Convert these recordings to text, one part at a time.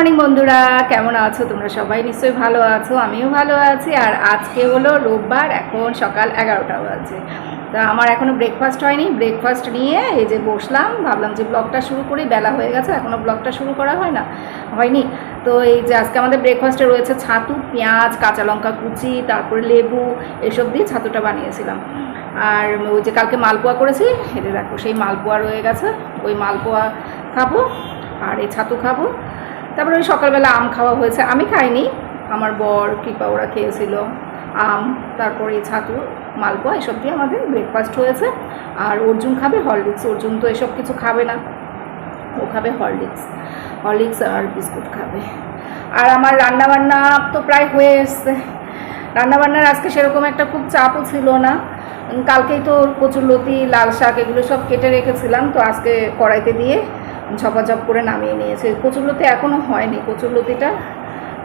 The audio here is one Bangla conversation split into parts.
মর্নিং বন্ধুরা, কেমন আছো? তোমরা সবাই নিশ্চয়ই ভালো আছো, আমিও ভালো আছি। আর আজকে হলো রোববার, এখন সকাল এগারোটা বাজে। তা আমার এখনও ব্রেকফাস্ট হয়নি। ব্রেকফাস্ট নিয়ে এই যে বসলাম, ভাবলাম যে ব্লগটা শুরু করি, বেলা হয়ে গেছে এখনও ব্লগটা শুরু করা হয় না, হয়নি। তো এই যে আজকে আমাদের ব্রেকফাস্টে রয়েছে ছাতু, পেঁয়াজ, কাঁচা লঙ্কা কুচি, তারপরে লেবু, এসব দিয়ে ছাতুটা বানিয়েছিলাম। আর ওই যে কালকে মালপোয়া করেছি যে দেখো সেই মালপোয়া রয়ে গেছে, ওই মালপোয়া খাব, আর এই ছাতু খাব। তারপরে ওই সকালবেলা আম খাওয়া হয়েছে। আমি খাইনি। আমার বর, কৃপা ওরা খেয়েছিল। আম, তারপরে ছাতু, মালপোয়া, এসব দিয়ে আমাদের ব্রেকফাস্ট হয়েছে। আর অর্জুন খাবে হরলিক্স অর্জুন তো এসব কিছু খাবে না। ও খাবে হরলিক্স হরলিক্স আর বিস্কুট খাবে। আর আমার রান্নাবান্না তো প্রায় হয়ে এসছে। রান্নাবান্নার আজকে সেরকম একটা খুব চাপও ছিল না। কালকেই তো কচুরলতি লাল শাক, এগুলো সব কেটে রেখেছিলাম। তো আজকে কড়াইতে দিয়ে ঝপাঝপ করে নামিয়ে নিয়েছে। কচুরলতি এখনও হয়নি। কচুরলতিটা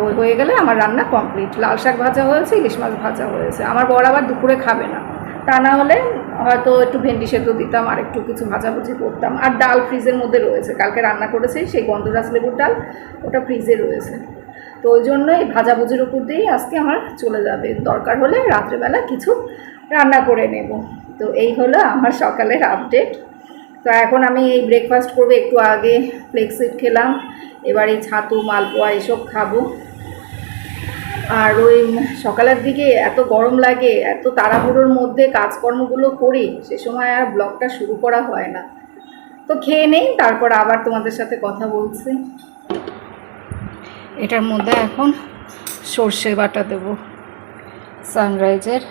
ওই হয়ে গেলে আমার রান্না কমপ্লিট লাল শাক ভাজা হয়েছে, ইলিশ মাছ ভাজা হয়েছে। আমার বর আবার দুপুরে খাবে না। তা না হলে হয়তো একটু ভেন্ডি সেদ্ধ দিতাম, আর একটু কিছু ভাজাভুজি করতাম। আর ডাল ফ্রিজের মধ্যে রয়েছে। কালকে রান্না করেছি, সেই গন্ধরাজ লেবুর ডাল, ওটা ফ্রিজে রয়েছে। তো ওই জন্য এই ভাজাভুজির উপর দিয়েই আজকে আমার চলে যাবে। দরকার হলে রাত্রেবেলা কিছু রান্না করে নেব। তো এই হলো আমার সকালের আপডেট তো এখন আমি এই ব্রেকফাস্ট করব, একটু আগে ফ্লেক্সিট খেলাম, এবার এই ছাতু, মালপোয়া এসব খাব। আর ওই সকালের দিকে এত গরম লাগে, এত তাড়াহুড়োর মধ্যে কাজকর্মগুলো করি, সে সময় আর ব্লগটা শুরু করা হয় না। তো খেয়ে নেই, তারপর আবার তোমাদের সাথে কথা বলছি। এটার মধ্যে এখন সর্ষে বাটা দেব সানরাইজের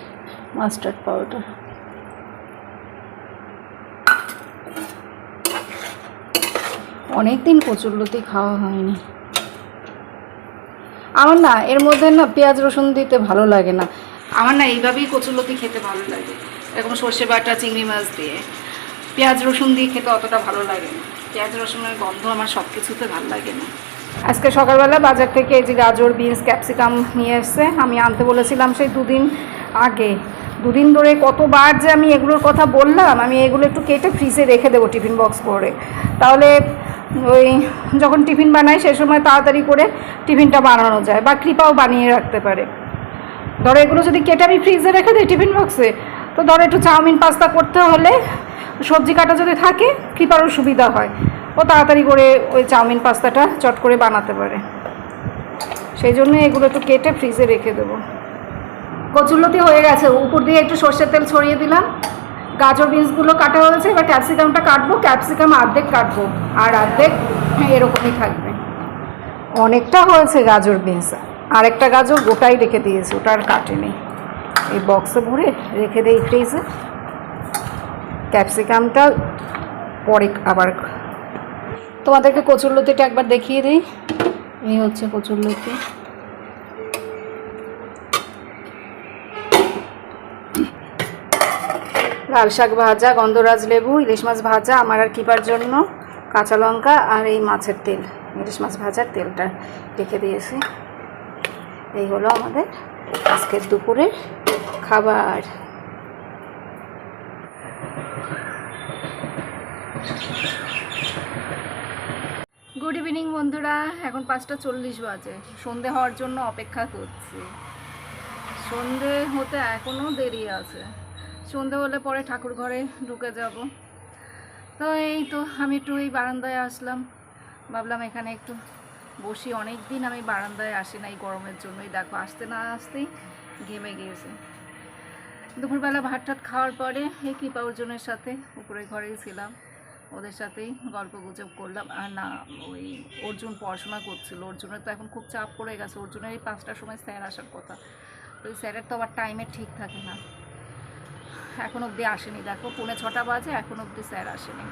মাস্টার্ড পাউডার অনেক দিন কচুরলতি খাওয়া হয়নি। আমার না, এর মধ্যে না পেঁয়াজ রসুন দিতে ভালো লাগে না। আমার না এইভাবেই কচুরলতি খেতে ভালো লাগে। এরকম সর্ষে বাটা, চিংড়ি মাছ দিয়ে পেঁয়াজ রসুন দিয়ে খেতে অতটা ভালো লাগে না। পেঁয়াজ রসুনের গন্ধ আমার সব কিছুতে ভালো লাগে না। আজকে সকালবেলা বাজার থেকে এই যে গাজর, বিনস, ক্যাপসিকাম নিয়ে এসছে। আমি আনতে বলেছিলাম সেই দুদিন আগে। দুদিন ধরে কতবার যে আমি এগুলোর কথা বললাম, আমি এগুলো একটু কেটে ফ্রিজে রেখে দেবো টিফিন বক্স করে। তাহলে ওই যখন টিফিন বানাই সে সময় তাড়াতাড়ি করে টিফিনটা বানানো যায় বা কৃপাও বানিয়ে রাখতে পারে। ধরো এগুলো যদি কেটে আমি ফ্রিজে রেখে দিই টিফিন বক্সে, তো ধরো একটু চাউমিন, পাস্তা করতে হলে সবজি কাটা যদি থাকে কৃপারও সুবিধা হয়। ও তাড়াতাড়ি করে ওই চাউমিন, পাস্তাটা চট করে বানাতে পারে। সেই জন্য এগুলো একটু কেটে ফ্রিজে রেখে দেবো। কচুরলতি হয়ে গেছে, উপর দিয়ে একটু সর্ষের তেল ছড়িয়ে দিলাম। গাজর বিনসগুলো কাটা হয়েছে এবার ক্যাপসিকামটা কাটবো ক্যাপসিকাম অর্ধেক কাটবো, আর অর্ধেক এরকমই থাকবে। অনেকটা হয়েছে গাজর বিনস আরেকটা গাজর গোটাই রেখে দিয়েছি, ওটা আর কাটেনি। এই বক্সে ভরে রেখে দেই ফ্রিজে ক্যাপসিকামটা পরে আবার তোমাদেরকে কচুরলতিটা একবার দেখিয়ে দিই। এই হচ্ছে কচুরলতি লাল শাক ভাজা, গন্ধরাজ লেবু, ইলিশ মাছ ভাজা, আমার আর কিপার জন্য কাঁচা লঙ্কা আর এই মাছের তেল, ইলিশ মাছ ভাজার তেলটা রেখে দিয়েছি। এই হলো আমাদের আজকের দুপুরের খাবার। গুড ইভিনিং বন্ধুরা। এখন পাঁচটা চল্লিশ বাজে। সন্ধে হওয়ার জন্য অপেক্ষা করছি। সন্ধে হতে এখনও দেরি আছে। সন্ধে হলে পরে ঠাকুর ঘরে ঢুকে যাব। তো এই তো আমি একটু এই বারান্দায় আসলাম। ভাবলাম এখানে একটু বসি। অনেক দিন আমি বারান্দায় আসি না এই গরমের জন্যই। দেখো, আসতে না আসতেই ঘেমে গিয়েছে। দুপুরবেলা ভাত টাত খাওয়ার পরে এই কৃপা অর্জুনের সাথে উপরে ঘরেই ছিলাম। ওদের সাথেই গল্প গুজব করলাম। আর না, ওই অর্জুন পড়াশোনা করছিল। অর্জুনের তো এখন খুব চাপ পড়ে গেছে। অর্জুনের এই পাঁচটার সময় স্যার আসার কথা। তো ওই স্যারের তো আবার টাইমে ঠিক থাকে না। এখন অবধি আসেনি। দেখো, পৌনে ছটা বাজে, এখন অবধি স্যার আসেনি।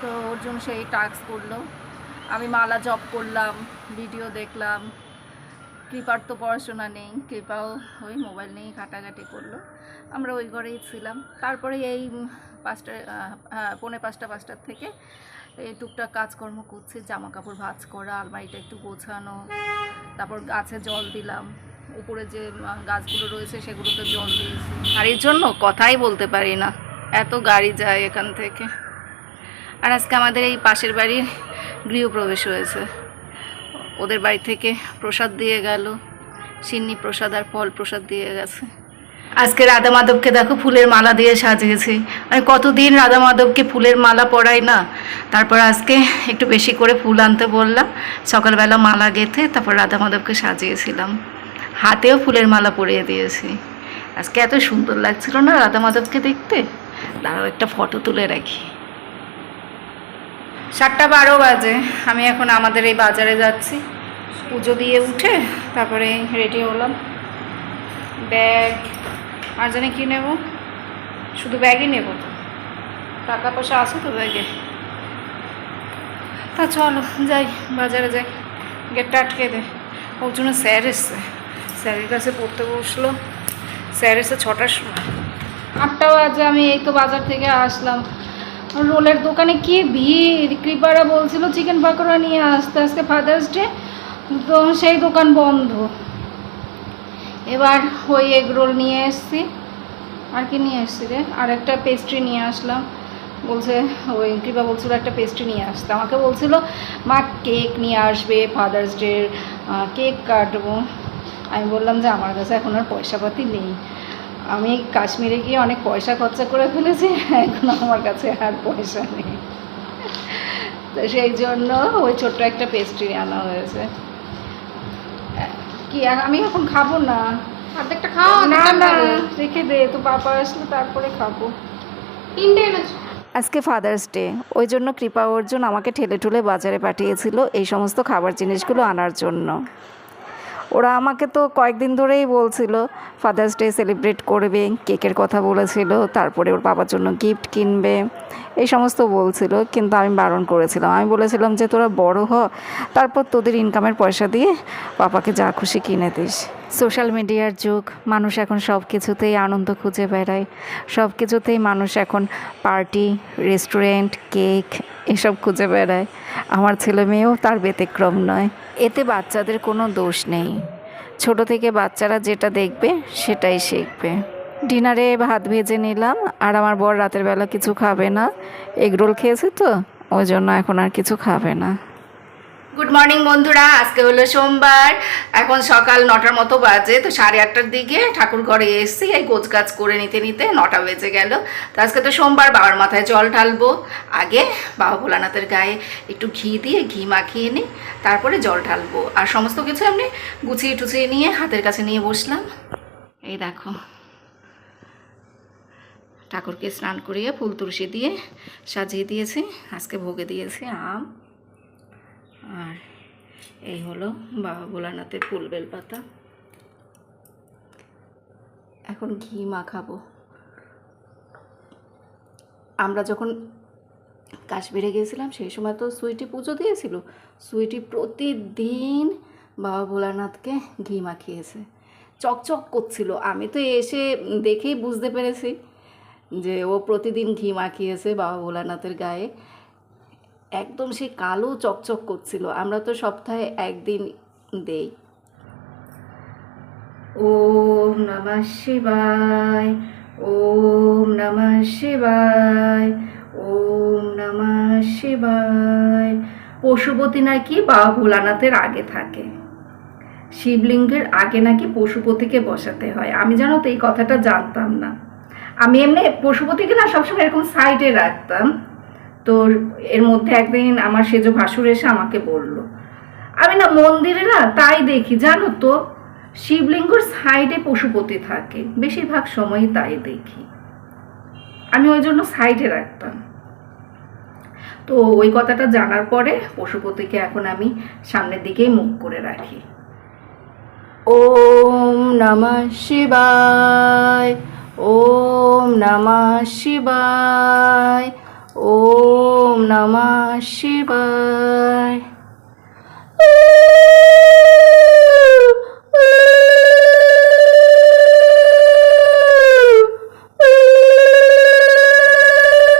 তো অর্জুন সেই টাস্ক করল। আমি মালা জব করলাম ভিডিও দেখলাম। কৃপার তো পড়াশোনা নেই, কৃপাও ওই মোবাইল নিয়েই ঘাটাঘাটি করল। আমরা ওই ঘরেই ছিলাম। তারপরে এই পাঁচটা হ্যাঁ পৌনে পাঁচটা, পাঁচটার থেকে এই টুকটাক কাজকর্ম করছি। জামা কাপড় ভাঁজ করা, আলমারিটা একটু গোছানো, তারপর গাছে জল দিলাম। উপরে যে গাছগুলো রয়েছে সেগুলোতে জল দিয়েছি। এর জন্য কথাই বলতে পারি না। এত গাড়ি যায় এখান থেকে। আর আজকে আমাদের এই পাশের বাড়ির গৃহপ্রবেশ হয়েছে। ওদের বাড়ি থেকে প্রসাদ দিয়ে গেল। সিন্নি প্রসাদ আর ফল প্রসাদ দিয়ে গেছে। আজকে রাধা মাধবকে দেখো ফুলের মালা দিয়ে সাজিয়েছি। মানে কতদিন রাধা মাধবকে ফুলের মালা পরাই না? তারপর আজকে একটু বেশি করে ফুল আনতে বললাম। সকালবেলা মালা গেঁথে তারপর রাধা মাধবকে সাজিয়েছিলাম। হাতেও ফুলের মালা পরিয়ে দিয়েছি। আজকে এত সুন্দর লাগছিল না রাধা মাধবকে দেখতে? দাঁড়াও, একটা ফটো তুলে রাখি। সাতটা বারো বাজে, আমি এখন আমাদের এই বাজারে যাচ্ছি। পুজো দিয়ে উঠে তারপরে রেডি হলাম। ব্যাগ আর জানি কী নেব? শুধু ব্যাগই নেব। টাকা পয়সা আছে তো ব্যাগে তা চলো, যাই, বাজারে যাই। গেটটা আটকে দে। ওর জন্য স্যার এসছে। স্যারের কাছে পড়তে বসল। স্যার এসে ছটার সময়। আটটা বাজে, আমি এই তো বাজার থেকে আসলাম। রোলের দোকানে কি ভিড়? কৃপারা বলছিল চিকেন পাকোড়া নিয়ে আসতে, আজকে ফাদার্স ডে তো সেই দোকান বন্ধ। এবার ওই এগ রোল নিয়ে এসছি। আর কি নিয়ে এসছি রে? আর একটা পেস্ট্রি নিয়ে আসলাম। বলছে, ওই কৃপা বলছিল একটা পেস্ট্রি নিয়ে আসতে। আমাকে বলছিল, মা কেক নিয়ে আসবে ফাদার্স ডের কেক কাটবো। আমি বললাম যে আমার কাছে এখন আর পয়সাপাতি নেই। আমি কাশ্মীরে গিয়ে অনেক পয়সা খরচা করে ফেলেছি এখন আমার কাছে আর পয়সা নেই। তো সেই জন্য ওই ছোট্ট একটা পেস্ট্রি আনা হয়েছে। কি আর আমি এখন খাব না? অর্ধেকটা খাও না না রেখে দে তো বাবা আসলে তারপরে খাব। তিনটে এনেছো? আজকে ফাদার্স ডে ওই জন্য কৃপা অর্জুন আমাকে ঠেলে ঠুলে বাজারে পাঠিয়েছিল এই সমস্ত খাবার জিনিসগুলো আনার জন্য। ওরা আমাকে তো কয়েকদিন ধরেই বলছিল ফাদার্স ডে সেলিব্রেট করবে, কেকের কথা বলেছিল, তারপরে ওর বাবার জন্য গিফট কিনবে। এই সমস্ত বলছিল, কিন্তু আমি বারণ করেছিলাম। আমি বলেছিলাম যে, তোরা বড় হ, তারপর তোদের ইনকামের পয়সা দিয়ে বাবাকে যা খুশি কিনে দিস। সোশ্যাল মিডিয়ার যুগ, মানুষ এখন সব কিছুতেই আনন্দ খুঁজে বেড়ায়। সব কিছুতেই মানুষ এখন পার্টি রেস্টুরেন্ট কেক এসব খুঁজে বেড়ায়। আমার ছেলে মেয়েও তার ব্যতিক্রম নয়। এতে বাচ্চাদের কোনো দোষ নেই। ছোট থেকে বাচ্চারা যেটা দেখবে, সেটাই শিখবে। ডিনারে ভাত ভেজে নিলাম, আর আমার বর রাতের বেলা কিছু খাবে না। এগরোল খেয়েছে তো, ওই জন্য এখন আর কিছু খাবে না। গুড মর্নিং বন্ধুরা। আজকে হলো সোমবার। এখন সকাল নটার মতো বাজে, তো সাড়ে আটটার দিকে ঠাকুর ঘরে এসেছি। এই গোছ গাছ করে নিতে নিতে নটা বেজে গেল। তো আজকে তো সোমবার, বাবার মাথায় জল ঢালবো। আগে বাবা ভোলানাথের গায়ে একটু ঘি দিয়ে ঘি মাখিয়ে নিই তারপরে জল ঢালবো। আর সমস্ত কিছু এমনি গুছিয়ে টুছিয়ে নিয়ে হাতের কাছে নিয়ে বসলাম। এই দেখো। ঠাকুরকে স্নান করিয়ে ফুল তুলসী দিয়ে সাজিয়ে দিয়েছি। আজকে ভোগে দিয়েছি আম। আর এই হলো বাবা ভোলানাথের ফুল বেলপাতা। এখন ঘি মাখাবো। আমরা যখন কাশ্মীরে গিয়েছিলাম, সেই সময় তো সুইটি পুজো দিয়েছিল। সুইটি প্রতিদিন বাবা ভোলানাথকে ঘি মাখিয়েছে। চকচক করছিল। আমি তো এসে দেখেই বুঝতে পেরেছি যে ও প্রতিদিন ঘি মাখিয়েছে বাবা ভোলানাথের গায়ে। একদম সে কালো চকচক করছিল। আমরা তো সপ্তাহে একদিন দেই। ওম নমঃ শিবায়, ওম নমঃ শিবায়, ওম নমঃ শিবায়। পশুপতি নাকি বাবা ভোলানাথের আগে থাকে। শিবলিঙ্গের আগে নাকি পশুপতিকে বসাতে হয়। আমি জানো তো এই কথাটা জানতাম না। আমি এমনি পশুপতিকে না সবসময় এরকম সাইডে রাখতাম। তো এর মধ্যে একদিন আমার সেজ ভাসুর এসে আমাকে বলল। আমি না মন্দিরে না তাই দেখি, জানো তো, শিবলিঙ্গর সাইডে পশুপতি থাকে, বেশিরভাগ সময়ই তাই দেখি। আমি ওই জন্য সাইডে রাখতাম। তো ওই কথাটা জানার পরে পশুপতিকে এখন আমি সামনের দিকেই মুখ করে রাখি। ওম নমঃ শিবায়, ওম নমঃ শিবায়। ওম নমঃ শিবায়।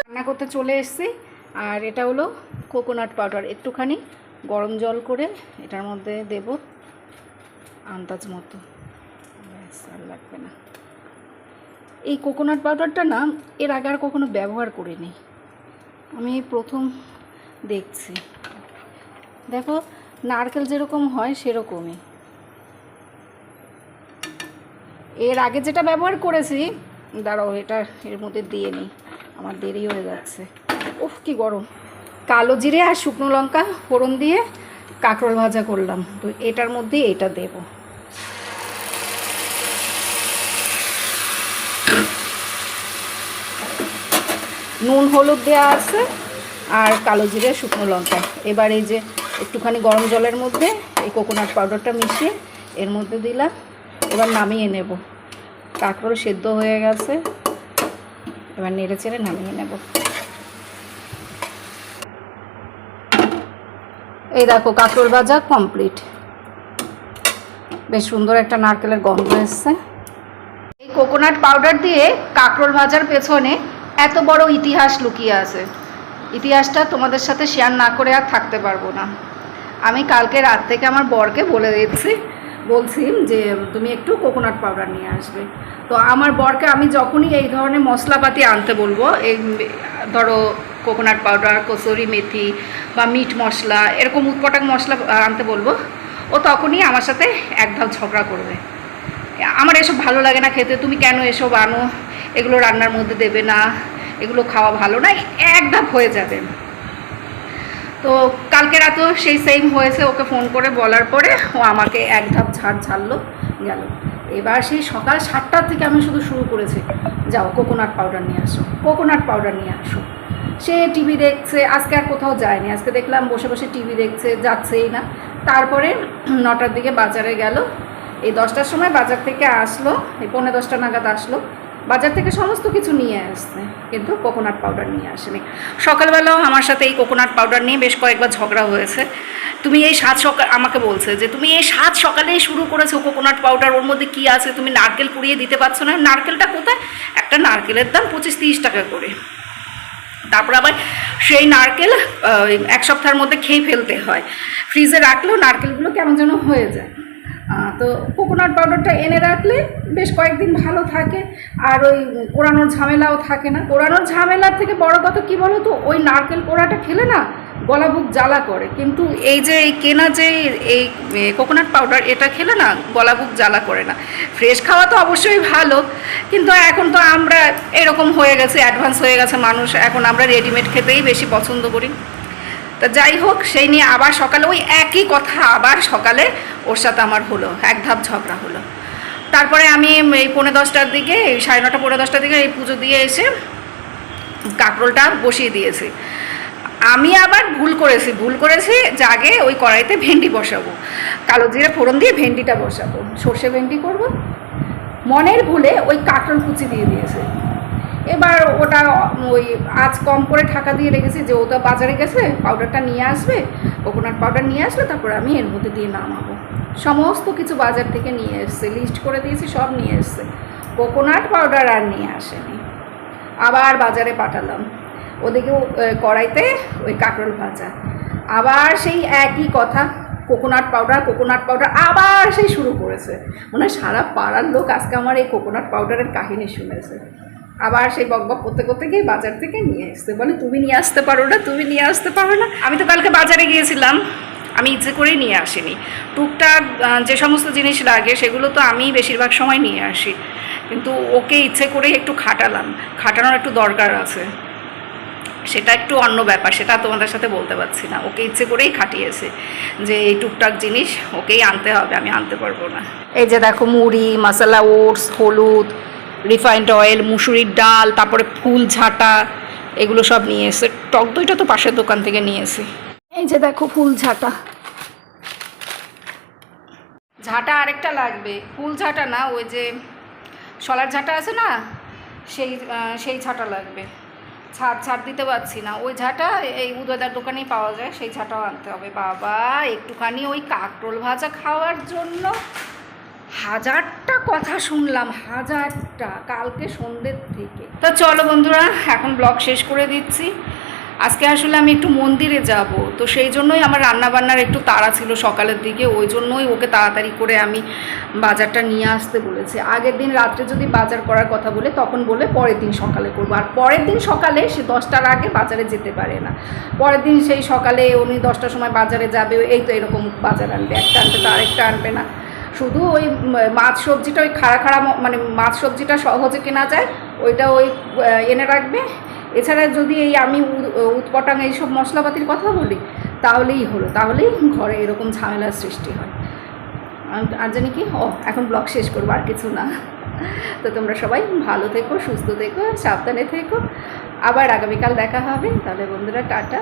রান্না করতে চলে এসেছি, আর এটা হলো কোকোনাট পাউডার একটুখানি গরম জল করে এটার মধ্যে দেব আন্দাজ মতো। আর লাগবে না। এই কোকোনাট পাউডারটা না, এর আগে আর কখনো ব্যবহার করিনি। আমি প্রথম দেখছি। দেখো, নারকেল যেরকম হয় সেরকমই। এর আগে যেটা ব্যবহার করেছি, দাঁড়াও, এটা এর মধ্যে দিয়ে নিই। আমার দেরি হয়ে যাচ্ছে। উফ, কি গরম। কালো জিরে আর শুকনো লঙ্কা ফোড়ন দিয়ে কাঁকরোল ভাজা করলাম। তো এটার মধ্যে এটা দেব। নুন, হলুদ দেওয়া আছে আর কালো জিরে, শুকনো লঙ্কা। এবার এই যে একটুখানি গরম জলের মধ্যে এই কোকোনাট পাউডারটা মিশিয়ে এর মধ্যে দিলাম। এবার নামিয়ে নেব। কাঁকরোল সেদ্ধ হয়ে গেছে। এবার নেড়ে চেড়ে নামিয়ে নেব। এই দেখো, কাঁকরোল ভাজা কমপ্লিট বেশ সুন্দর একটা নারকেলের গন্ধ এসছে। এই কোকোনাট পাউডার দিয়ে কাঁকরোল ভাজার পেছনে এত বড় ইতিহাস লুকিয়ে আছে। ইতিহাসটা তোমাদের সাথে শেয়ার না করে আর থাকতে পারব না। আমি কালকে রাত থেকে আমার বরকে বলে দিচ্ছি বলছি যে, তুমি একটু কোকোনাট পাউডার নিয়ে আসবে। তো আমার বরকে আমি যখনই এই ধরনের মশলাপাতি আনতে বলব, এই ধরো কোকোনাট পাউডার কসুরি মেথি বা মিট মশলা, এরকম উৎপটাক মশলা আনতে বলব, ও তখনই আমার সাথে এক ঝগড়া করবে। আমার এসব ভালো লাগে না খেতে, তুমি কেন এসব আনো? এগুলো রান্নার মধ্যে দেবে না, এগুলো খাওয়া ভালো না, এক ধাপ হয়ে যাবে। তো কালকে রাতেও সেই সেম হয়েছে, ওকে ফোন করে বলার পরে ও আমাকে এক ধাপ ছাড় ছাড়লো গেল। এবার সেই সকাল সাতটার থেকে আমি শুধু শুরু করেছি। যাও কোকোনাট পাউডার নিয়ে আসো কোকোনাট পাউডার নিয়ে আসো। সে টিভি দেখছে, আজকে আর কোথাও যায়নি। আজকে দেখলাম বসে বসে টিভি দেখছে, যাচ্ছেই না। তারপরে নটার দিকে বাজারে গেল। এই দশটার সময় বাজার থেকে আসলো, এই পৌনে দশটা নাগাদ আসলো। বাজার থেকে সমস্ত কিছু নিয়ে আসছে, কিন্তু কোকোনাট পাউডার নিয়ে আসেনি। সকালবেলাও আমার সাথে এই কোকোনাট পাউডার নিয়ে বেশ কয়েকবার ঝগড়া হয়েছে। তুমি এই সাত সকাল, আমাকে বলছে যে তুমি এই সাত সকালেই শুরু করেছ কোকোনাট পাউডার ওর মধ্যে কী আছে তুমি নারকেল পুড়িয়ে দিতে পারছ না? নারকেলটা কোথায়? একটা নারকেলের দাম পঁচিশ তিরিশ টাকা করে। তারপর আবার সেই নারকেল এক সপ্তাহের মধ্যে খেয়ে ফেলতে হয়। ফ্রিজে রাখলেও নারকেলগুলো কেমন যেন হয়ে যায়। তো কোকোনাট পাউডারটা এনে রাখলে বেশ কয়েকদিন ভালো থাকে। আর ওই কোরানোর ঝামেলাও থাকে না। কোরানোর ঝামেলার থেকে বড় কথা কি বলো তো ওই নারকেল কোড়াটা খেলে না গলা বুক জ্বালা করে। কিন্তু এই যে এই কেনা যে এই কোকোনাট পাউডার এটা খেলে না গলা বুক জ্বালা করে না। ফ্রেশ খাওয়া তো অবশ্যই ভালো, কিন্তু এখন তো আমরা এরকম হয়ে গেছে অ্যাডভান্স হয়ে গেছে মানুষ। এখন আমরা রেডিমেড খেতেই বেশি পছন্দ করি। তা যাই হোক, সেই নিয়ে আবার সকালে, ওই একই কথা আবার সকালে ওর সাথে আমার হলো, এক ধাপ ঝগড়া হলো। তারপরে আমি এই পৌনে দশটার দিকে, এই সাড়ে নটা, পৌনে দশটার দিকে এই পুজো দিয়ে এসে কাঁকরোলটা বসিয়ে দিয়েছি। আমি আবার ভুল করেছি ভুল করেছি যে আগে ওই কড়াইতে ভেন্ডি বসাবো। কালো জিরে ফোড়ন দিয়ে ভেন্ডিটা বসাবো। সর্ষে ভেন্ডি করব। মনের ভুলে ওই কাঁকরোল কুচি দিয়ে দিয়েছে। এবার ওটা, ওই আজ কম করে ঠাকা দিয়ে রেখেছি, যে ও তো বাজারে গেছে পাউডারটা নিয়ে আসবে কোকোনাট পাউডার নিয়ে আসবে, তারপরে আমি এর মধ্যে দিয়ে নামাবো। সমস্ত কিছু বাজার থেকে নিয়ে এসছে লিস্ট করে দিয়েছি, সব নিয়ে এসছে। কোকোনাট পাউডার আর নিয়ে আসেনি। আবার বাজারে পাঠালাম। ওদিকেও কড়াইতে ওই কাঁকরোল ভাজা। আবার সেই একই কথা কোকোনাট পাউডার কোকোনাট পাউডার আবার সেই শুরু করেছে। মনে সারা পাড়ার লোক আজকে আমার এই কোকোনাট পাউডারের কাহিনী শুনেছে। আবার সেই বক বক করতে করতে গিয়ে বাজার থেকে নিয়ে আসতে বলে, তুমি নিয়ে আসতে পারো না, তুমি নিয়ে আসতে পারো না। আমি তো কালকে বাজারে গিয়েছিলাম, আমি ইচ্ছে করেই নিয়ে আসিনি। টুকটাক যে সমস্ত জিনিস লাগে, সেগুলো তো আমি বেশিরভাগ সময় নিয়ে আসি। কিন্তু ওকে ইচ্ছে করেই একটু খাটালাম। খাটানোর একটু দরকার আছে। সেটা একটু অন্য ব্যাপার, সেটা তোমাদের সাথে বলতে পারছি না। ওকে ইচ্ছে করেই খাটিয়েছে যে এই টুকটাক জিনিস ওকেই আনতে হবে, আমি আনতে পারব না। এই যে দেখো, মুড়ি, মশলা, ওটস, হলুদ রিফাইন্ড অয়েল মুসুরির ডাল তারপরে ফুল ঝাঁটা এগুলো সব নিয়ে এসে টক দইটা তো পাশের দোকান থেকে নিয়ে এসে। এই যে দেখো ফুল ঝাঁটা। ঝাঁটা আরেকটা লাগবে। ফুল ঝাঁটা না ওই যে শলার ঝাঁটা আছে না সেই সেই ঝাঁটা লাগবে। ছাড় ছাড় দিতে পারছি না। ওই ঝাঁটা এই উদয়দার দোকানেই পাওয়া যায় সেই ঝাঁটাও আনতে হবে। বাবা একটুখানি ওই কাকরোল ভাজা খাওয়ার জন্য হাজারটা কথা শুনলাম, হাজারটা, কালকে সন্ধ্যের থেকে। তো চলো বন্ধুরা, এখন ব্লগ শেষ করে দিচ্ছি। আজকে আসলে আমি একটু মন্দিরে যাব, তো সেই জন্যই আমার রান্নাবান্নার একটু তাড়া ছিল সকালের দিকে, ওই জন্যই ওকে তাড়াতাড়ি করে আমি বাজারটা নিয়ে আসতে বলেছি। আগের দিন রাত্রে যদি বাজার করার কথা বলে, তখন বলে পরের দিন সকালে করব। আর পরের দিন সকালে সে দশটার আগে বাজারে যেতে পারে না। পরের দিন সেই সকালে উনি দশটার সময় বাজারে যাবে, এই তো এরকম বাজার আনবে, একটা আনবে তো আরেকটা আনবে না। শুধু ওই মাছ সবজিটা ওই খাড়া খাড়া মানে মাছ সবজিটা সহজে কেনা যায়, ওইটা ওই এনে রাখবে। এছাড়া যদি এই আমি উৎপটাং এইসব মশলাপাতির কথা বলি, তাহলেই হলো, তাহলেই ঘরে এরকম ঝামেলার সৃষ্টি হয়। আর- আর জানি কি, ও, এখন ব্লগ শেষ করব, আর কিছু না। তো তোমরা সবাই ভালো থেকো, সুস্থ থেকো, সাবধানে থেকো। আবার আগামীকাল দেখা হবে, তাহলে বন্ধুরা, টাটা।